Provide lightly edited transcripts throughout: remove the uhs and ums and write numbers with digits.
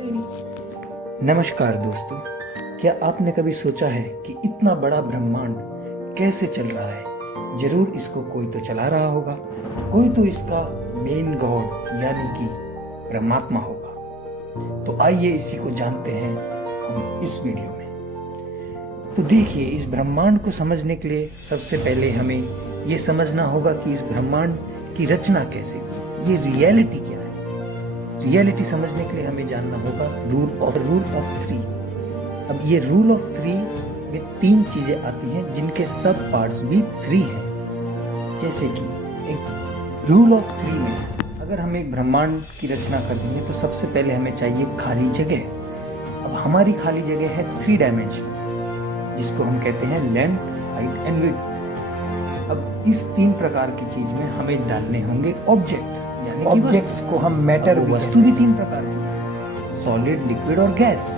नमस्कार दोस्तों, क्या आपने कभी सोचा है कि इतना बड़ा ब्रह्मांड कैसे चल रहा है? जरूर इसको कोई तो चला रहा होगा, कोई तो इसका मेन गॉड यानी कि परमात्मा होगा। तो आइए इसी को जानते हैं हम इस वीडियो में। तो देखिए, इस ब्रह्मांड को समझने के लिए सबसे पहले हमें ये समझना होगा कि इस ब्रह्मांड की रचना कैसे हुई, ये रियलिटी क्या है। रियलिटी समझने के लिए हमें जानना होगा रूल ऑफ थ्री। अब ये रूल ऑफ थ्री में तीन चीजें आती हैं जिनके सब पार्ट्स भी थ्री हैं। जैसे कि एक रूल ऑफ थ्री में अगर हम एक ब्रह्मांड की रचना कर देंगे तो सबसे पहले हमें चाहिए खाली जगह। अब हमारी खाली जगह है 3 डायमेंशन, जिसको हम कहते हैं लेंथ, हाइट एंड विड्थ। अब इस 3 प्रकार की चीज में हमें डालने होंगे ऑब्जेक्ट्स, यानी ऑब्जेक्ट्स को हम मैटर भी वस्तु भी 3 प्रकार की, सॉलिड, लिक्विड और गैस।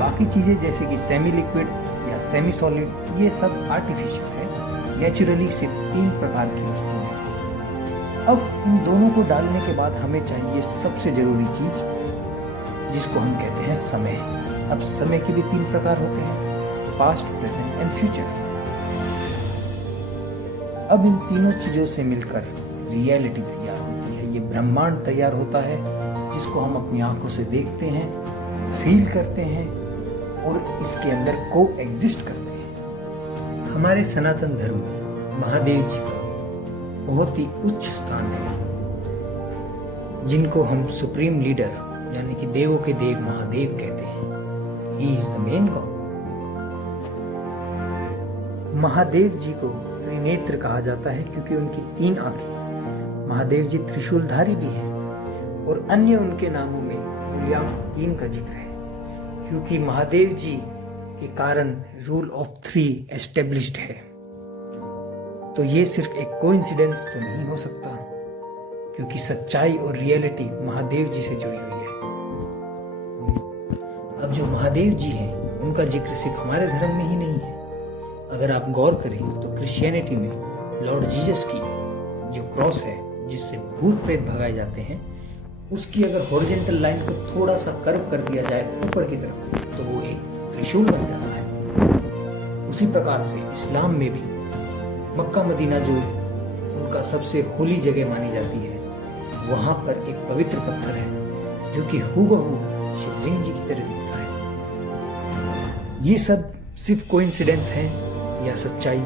बाकी चीजें जैसे कि सेमी लिक्विड या सेमी सॉलिड, ये सब आर्टिफिशियल है। नेचुरली सिर्फ 3 प्रकार की वस्तुएं हैं। अब इन दोनों को डालने के बाद हमें चाहिए सबसे जरूरी चीज, जिसको हम कहते हैं समय। अब समय के भी 3 प्रकार होते हैं, पास्ट, प्रेजेंट एंड फ्यूचर। अब इन तीनों चीजों से मिलकर रियलिटी तैयार होती है, ये ब्रह्मांड तैयार होता है, जिसको हम अपनी आंखों से देखते हैं, फील करते हैं और इसके अंदर को एग्जिस्ट करते हैं। हमारे सनातन धर्म में महादेव जी का बहुत ही उच्च स्थान है, जिनको हम सुप्रीम लीडर यानी कि देवों के देव महादेव कहते हैं। He is the main god. Mahadev ji को त्रिनेत्र कहा जाता है क्योंकि उनकी 3 आंखें। महादेव जी त्रिशूलधारी भी हैं और अन्य उनके नामों में मूल्यांक 3 का जिक्र है, क्योंकि महादेव जी के कारण रूल ऑफ 3 एस्टेब्लिश्ड है। तो ये सिर्फ एक कोइंसिडेंस तो नहीं हो सकता, क्योंकि सच्चाई और रियलिटी महादेव जी से जुड़ी हुई है। अब जो महादेव जी हैं, उनका जिक्र सिर्फ हमारे धर्म में ही नहीं है। अगर आप गौर करें तो क्रिश्चियनिटी में लॉर्ड जीसस की जो क्रॉस है, जिससे भूत प्रेत भगाए जाते हैं, उसकी अगर हॉरिजॉन्टल लाइन को थोड़ा सा कर्व कर दिया जाए ऊपर की तरफ, तो वो एक त्रिशूल बन जाता है। उसी प्रकार से इस्लाम में भी मक्का मदीना जो उनका सबसे होली जगह मानी जाती है, वहां पर एक पवित्र पत्थर है जो कि हूबहू शिवलिंग जी की तरह दिखता है। ये सब सिर्फ कोइंसिडेंस है या सच्चाई,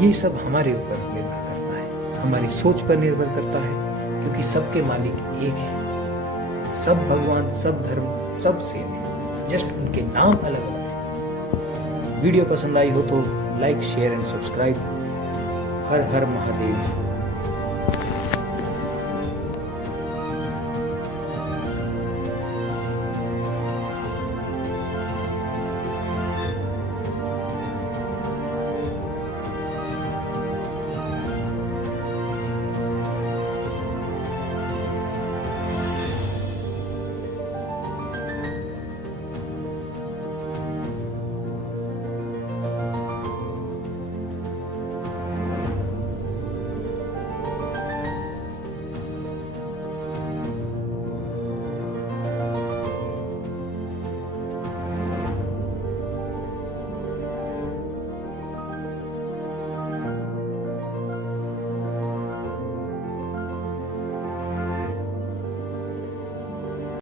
ये सब हमारे ऊपर निर्भर करता है, हमारी सोच पर निर्भर करता है, क्योंकि सबके मालिक एक हैं। सब भगवान, सब धर्म, सब सेम है, जस्ट उनके नाम अलग अलग हैं। वीडियो पसंद आई हो तो like, share and subscribe. Her her Mahadev.